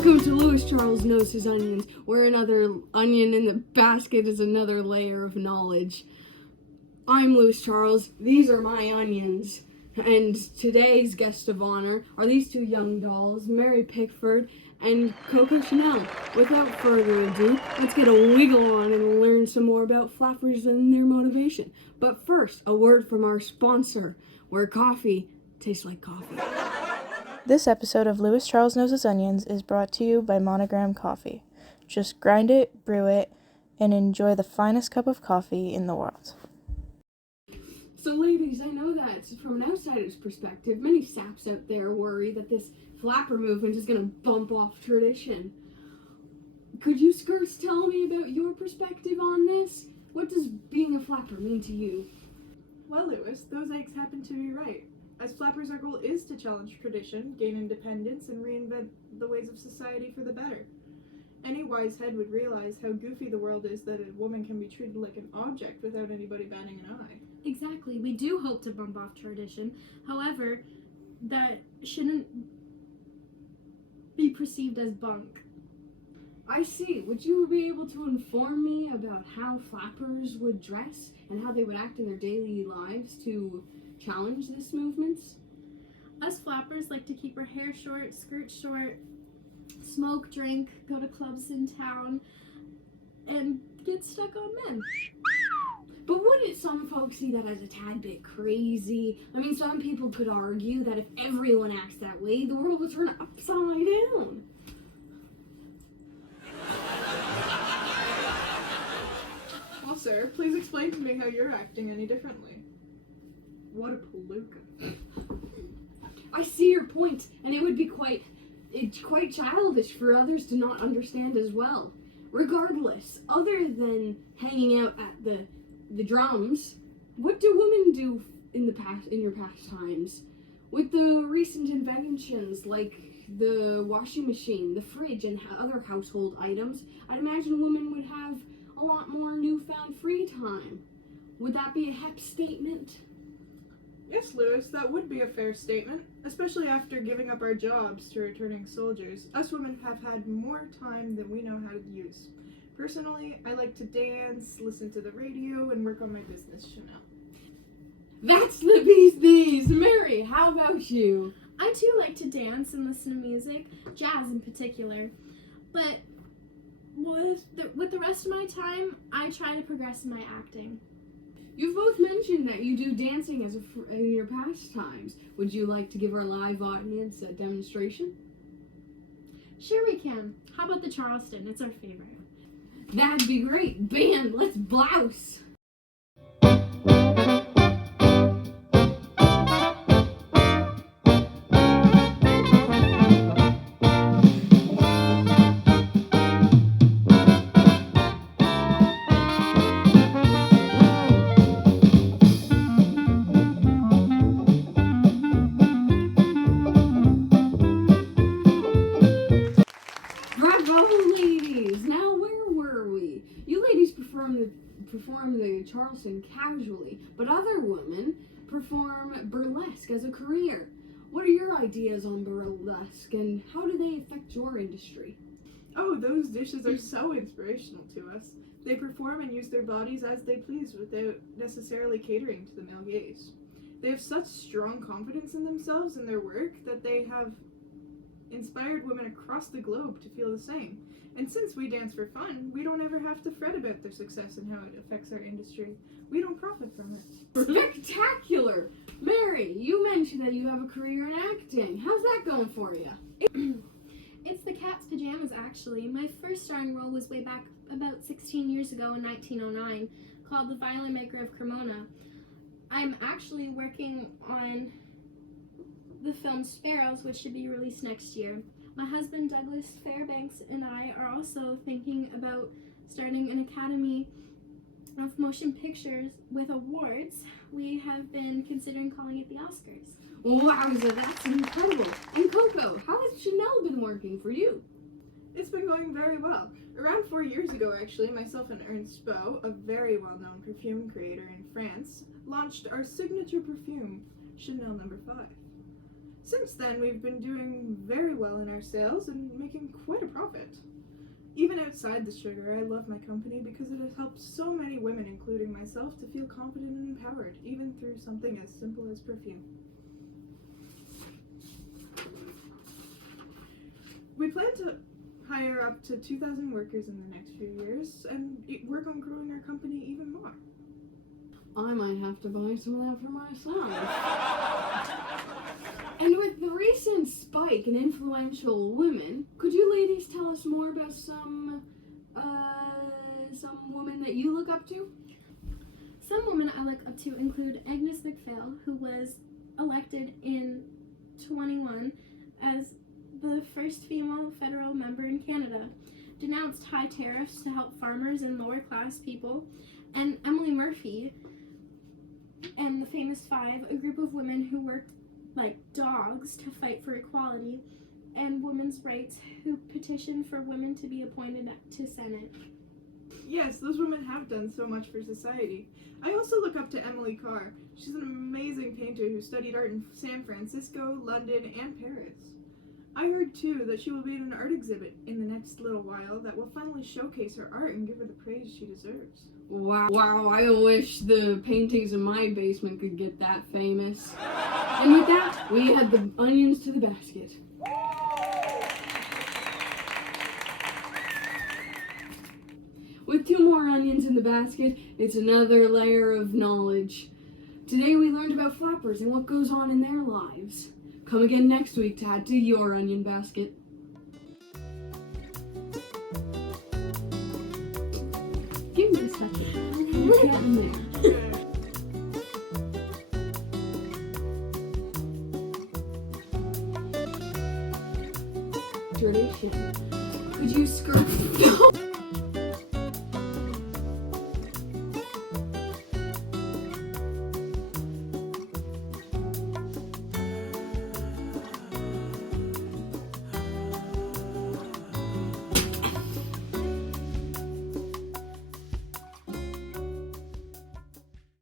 Welcome to Louis Charles Knows His Onions, where another onion in the basket is another layer of knowledge. I'm Louis Charles, these are my onions, and today's guest of honor are these two young dolls, Mary Pickford and Coco Chanel. Without further ado, let's get a wiggle on and learn some more about flappers and their motivation. But first, a word from our sponsor, where coffee tastes like coffee. This episode of Louis Charles Knows His Onions is brought to you by Monogram Coffee. Just grind it, brew it, and enjoy the finest cup of coffee in the world. So ladies, I know that from an outsider's perspective, many saps out there worry that this flapper movement is going to bump off tradition. Could you skirts tell me about your perspective on this? What does being a flapper mean to you? Well, Louis, those eggs happen to be right. As flappers, our goal is to challenge tradition, gain independence, and reinvent the ways of society for the better. Any wise head would realize how goofy the world is that a woman can be treated like an object without anybody batting an eye. Exactly. We do hope to bump off tradition. However, that shouldn't be perceived as bunk. I see. Would you be able to inform me about how flappers would dress and how they would act in their daily lives to challenge this movement? Us flappers like to keep our hair short, skirt short, smoke, drink, go to clubs in town, and get stuck on men. But wouldn't some folks see that as a tad bit crazy? I mean, some people could argue that if everyone acts that way, the world would turn upside down. Well, sir, please explain to me how you're acting any differently. What a palooka. I see your point, and it would be quite childish for others to not understand as well. Regardless, other than hanging out at the drums, what do women do in your pastimes? With the recent inventions like the washing machine, the fridge, and other household items, I'd imagine women would have a lot more newfound free time. Would that be a hep statement? Yes, Louis, that would be a fair statement, especially after giving up our jobs to returning soldiers. Us women have had more time than we know how to use. Personally, I like to dance, listen to the radio, and work on my business, Chanel. That's the bee's knees! Mary, how about you? I too like to dance and listen to music, jazz in particular. But with the rest of my time, I try to progress in my acting. You've both mentioned that you do dancing in your pastimes. Would you like to give our live audience a demonstration? Sure we can. How about the Charleston? It's our favorite. That'd be great. Band, let's blouse. Perform the Charleston casually, but other women perform burlesque as a career. What are your ideas on burlesque, and how do they affect your industry? Oh, those dishes are so inspirational to us. They perform and use their bodies as they please without necessarily catering to the male gaze. They have such strong confidence in themselves and their work that they have inspired women across the globe to feel the same. And since we dance for fun, we don't ever have to fret about their success and how it affects our industry. We don't profit from it. Spectacular! Mary, you mentioned that you have a career in acting. How's that going for you? It's the cat's pajamas, actually. My first starring role was way back about 16 years ago in 1909, called The Violin Maker of Cremona. I'm actually working on the film Sparrows, which should be released next year. My husband Douglas Fairbanks and I are also thinking about starting an academy of motion pictures with awards. We have been considering calling it the Oscars. Wowza, that's incredible. And Coco, how has Chanel been working for you? It's been going very well. Around 4 years ago, actually, myself and Ernst Beau, a very well-known perfume creator in France, launched our signature perfume, Chanel No. 5. Since then, we've been doing very well in our sales and making quite a profit. Even outside the sugar, I love my company because it has helped so many women, including myself, to feel confident and empowered, even through something as simple as perfume. We plan to hire up to 2,000 workers in the next few years and work on growing our company even more. I might have to buy some of that for myself. And with the recent spike in influential women, could you ladies tell us more about some women that you look up to? Some women I look up to include Agnes MacPhail, who was elected in 21 as the first female federal member in Canada, denounced high tariffs to help farmers and lower class people, and Emily Murphy and the Famous Five, a group of women who worked like dogs to fight for equality and women's rights, who petitioned for women to be appointed to Senate. Yes, those women have done so much for society. I also look up to Emily Carr. She's an amazing painter who studied art in San Francisco, London, and Paris. I heard, too, that she will be in an art exhibit in the next little while that will finally showcase her art and give her the praise she deserves. Wow, I wish the paintings in my basement could get that famous. And with that, we add the onions to the basket. With 2 more onions in the basket, it's another layer of knowledge. Today we learned about flappers and what goes on in their lives. Come again next week to add to your onion basket. Give me this touch. Get in there. Tradition. Could you skirt?